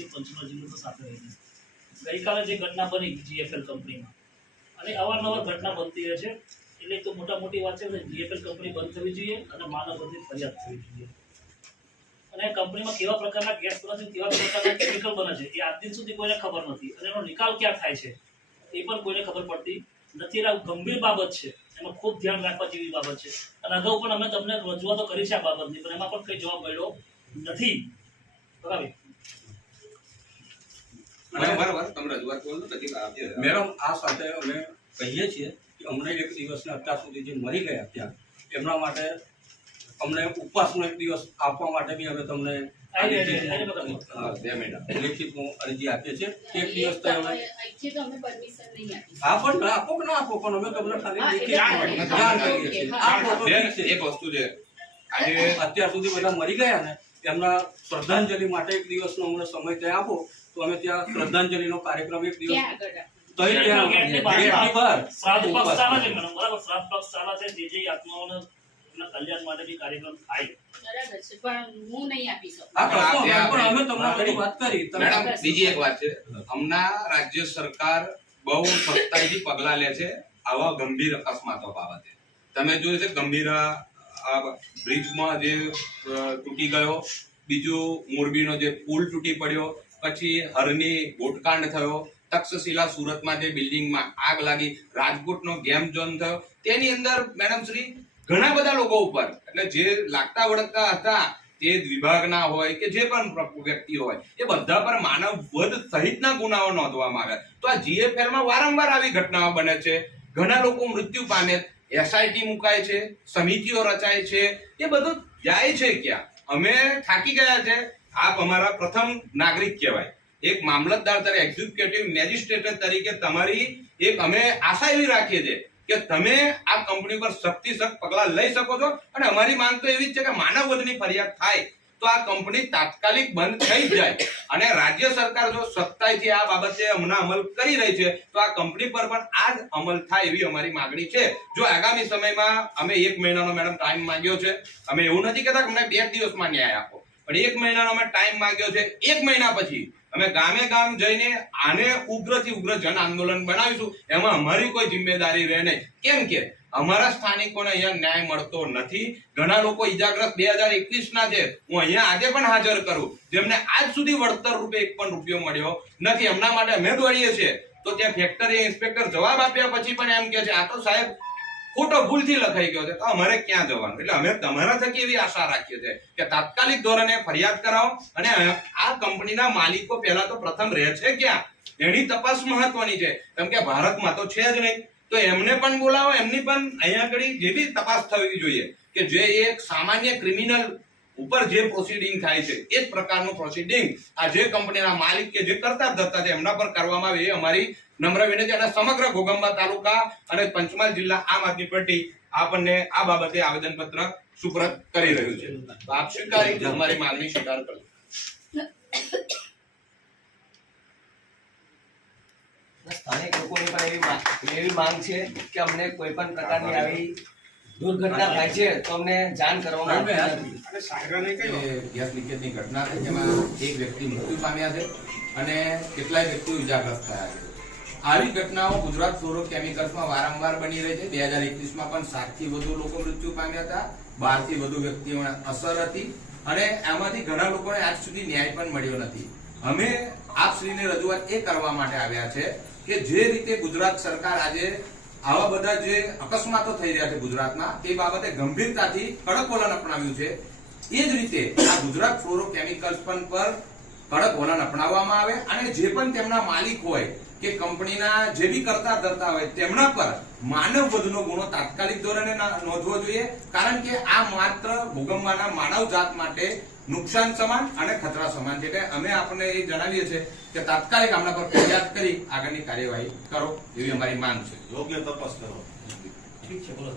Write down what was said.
મજૂરો સાથે રહી ગઈકાલે જે ઘટના બની જીએફએલ કંપનીમાં. અને અવારનવાર ઘટના બનતી રહે છે. એટલે તો મોટા મોટી વાત છે કે જીએફએલ કંપની બંધ થવી જોઈએ અને માનવ બધી ફરિયાદ થવી જોઈએ. અને કંપનીમાં કેવા પ્રકારના ગેસ બને છે, કેવા પ્રકારના કેમિકલ બને છે, એ આજ દિન સુધી કોઈને ખબર નથી. અને એનો નિકાલ ક્યાં થાય છે, એ પણ કોઈને ખબર પડતી નથી. એટલે ગંભીર બાબત છે. એમાં ખૂબ ધ્યાન રાખવા જેવી બાબત છે. અને અગાઉ પણ અમે તમને રજૂઆતો કરી છે આ બાબતની, પણ એમાં પણ કંઈ જવાબ મળ્યો નથી. બરાબર? મેડમ આ સાથે અમે કહીએ છીએ કે અમને એક દિવસને અત્યાર સુધી જે મરી ગયા ત્યાં એમના માટે અમને ઉપવાસનો એક દિવસ આપવા માટે બી અમે તમને લેખિતમાં, અરજી આપીએ છીએ એક દિવસ તો અમે અહીંથી તો અમે પરમિશન નહીં આપી આ પણ આપો કે ના આપો પણ અમે તમને ખાલી જાણ કરીએ. છીએ. એક વસ્તુ છે. આજે અત્યાર સુધી બધા મરી ગયા ને એમના શ્રદ્ધાંજલિ માટે એક દિવસનો અમને સમય ત્યાં આપો. તો અમે ત્યાં શ્રદ્ધાંજલિનો કાર્યક્રમ એક દિવસ કલ્યાણ માટે બી કાર્યક્રમ થાય બીજી એક વાત છે. હમણાં રાજ્ય સરકાર બહુ સખ્તાઈથી પગલા લે છે આવા ગંભીર અકસ્માતો બાબતે. તમે જોયું છે ગંભીર આ બ્રિજમાં જે તૂટી ગયો. બીજું મોરબીનો જે પુલ તૂટી પડ્યો. પછી હરની ગોટકાંડ થયો, તક્ષશિલા સુરતમાં જે બિલ્ડિંગમાં આગ લાગી, રાજકોટનો ગેમ ઝોન થયો. તેની અંદર મેડમ શ્રી, ઘણા બધા લોકો ઉપર, એટલે જે લાગતા વળગતા હતા, તે વિભાગના હોય કે જે પણ વ્યક્તિ હોય, એ બધા પર માનવ વધ સહિતના ગુનાઓ નોંધવામાં આવ્યા. તો આ જીએફએલમાં વારંવાર આવી ઘટનાઓ બને છે. ઘણા લોકો મૃત્યુ પામે, એસઆઈટી મુકાય છે, સમિતિઓ રચાય છે. એ બધું જાય છે ક્યાં? અમે થાકી ગયા છે. આપ અમારા પ્રથમ નાગરિક કહેવાય. એક મામલતદાર તરીકે એક્ઝિક્યુટિવ મેજિસ્ટ્રેટ તરીકે તમારી એક અમે આશા એવી રાખીએ છીએ કે તમે આ કંપની પર શક્તિશક્ત પગલાં લઈ શકો છો. અને અમારી માંગ તો એવી જ છે કે માનવ વધની ફરિયાદ થાય તો આ કંપની તાત્કાલિક બંધ થઈ જાય. અને રાજ્ય સરકાર જો સખ્તાઈથી આ બાબતે હમણાં અમલ કરી રહી છે, તો આ કંપની પર પણ આ જ અમલ થાય એવી અમારી માગણી છે. જો આગામી સમયમાં અમે એક મહિનાનો મેડમ ટાઈમ માંગ્યો છે, અમે એવું નથી કહેતા અમને બે દિવસમાં ન્યાય આપો. પણ એક મહિનાનો અમે ટાઈમ માંગ્યો છે. એક મહિના પછી અમે ગામે ગામ જઈને આને ઉગ્રથી ઉગ્ર જન આંદોલન બનાવીશું. એમાં અમારી કોઈ જિમ્મેદારી રહે નહીં. કેમ કે અમારા સ્થાનિકોને અહીંયા ન્યાય મળતો નથી. ઘણા લોકો ઈજાગ્રસ્ત બે હજાર એકવીસ ના છે. હું અહીંયા આજે પણ હાજર કરું. જેમને આજ સુધી વળતર રૂપે એક પણ રૂપિયો મળ્યો નથી. એમના માટે અમે દોડીએ છીએ. તો ત્યાં ફેક્ટરી ઇન્સ્પેક્ટર જવાબ આપ્યા પછી પણ એમ કે છે, આ તો સાહેબ ખોટો ભૂલથી લખાઈ ગયો છે. તો અમારે ક્યાં જવાનું? એટલે અમે તમારા થકી એવી આશા રાખીએ છીએ કે તાત્કાલિક ધોરણે ફરિયાદ કરાવો અને આ કંપનીના માલિકો પહેલા તો પ્રથમ રહે છે ક્યાં? એની તપાસ મહત્વની છે. કેમ કે ભારતમાં તો છે જ નહીં. તો એમને પણ બોલાવો, એમની પણ અહીંયા આગળ જે બી તપાસ થવી જોઈએ કે જે એક સામાન્ય ક્રિમિનલ ઉપર જે પ્રોસિડિંગ થાય છે, એ જ પ્રકારનું પ્રોસિડિંગ આ જે કંપનીના માલિક કે જે કરતા ધરતા છે, એમના પર કરવામાં આવે એ અમારી નમ્ર વિનંતી અને સમગ્ર ઘોગંબા તાલુકા અને પંચમહાલ જિલ્લા આમ આદમી પાર્ટી આપણને આ બાબતે આવેદનપત્ર સુપ્રત કરી રહ્યું છે. તો આપ સ્વીકારી અમારી માંગણી સ્વીકાર કરો? સ્થાનિક લોકોની પણ એવી માંગ એવી માંગ છે કે અમને કોઈ પણ પ્રકારની આવી દુર્ઘટના થાય છે તો અમને જાણ કરવામાં ગેસ લીકેજની ઘટના છે જેમાં એક વ્યક્તિ મૃત્યુ પામ્યા છે અને કેટલાય વ્યક્તિઓ ઇજાગ્રસ્ત થયા છે. આવી ઘટનાઓ ગુજરાત ફ્લોરોકેમિકલ્સમાં વારંવાર બની રહી છે. બે હજાર એકવીસમાં પણ સાતથી વધુ લોકો મૃત્યુ પામ્યા હતા. બારથી વધુ વ્યક્તિઓને અસર હતી અને આમાંથી ઘણા લોકોને આજ સુધી ન્યાય પણ મળ્યો નથી. અમે આપશ્રીને રજૂઆત એ કરવા માટે આવ્યા છે કે જે રીતે ગુજરાત સરકાર આજે આવા બધા જે અકસ્માતો થઈ રહ્યા છે ગુજરાતમાં તે બાબતે ગંભીરતાથી કડક વલણ અપનાવ્યું છે. એ જ રીતે આ ગુજરાત ફ્લોરો કેમિકલ્સ પણ પર કડક વલણ અપનાવવામાં આવે અને જે પણ તેમના માલિક હોય કે કંપનીના જે બી કરતા ધરતા હોય તેમના પર માનવ વધનો ગુનો તાત્કાલિક ધોરણે નોંધવો જોઈએ. કારણ કે આ માત્ર ભૂગમવાના માનવ જાત માટે નુકસાન સમાન અને ખતરા સમાન છે. એટલે અમે આપને એ જણાવીએ છીએ કે તાત્કાલિક આમના પર ફરિયાદ કરી આગળની કાર્યવાહી કરો એવી અમારી માંગ છે. યોગ્ય તપાસ કરો. ઠીક છે બોલો.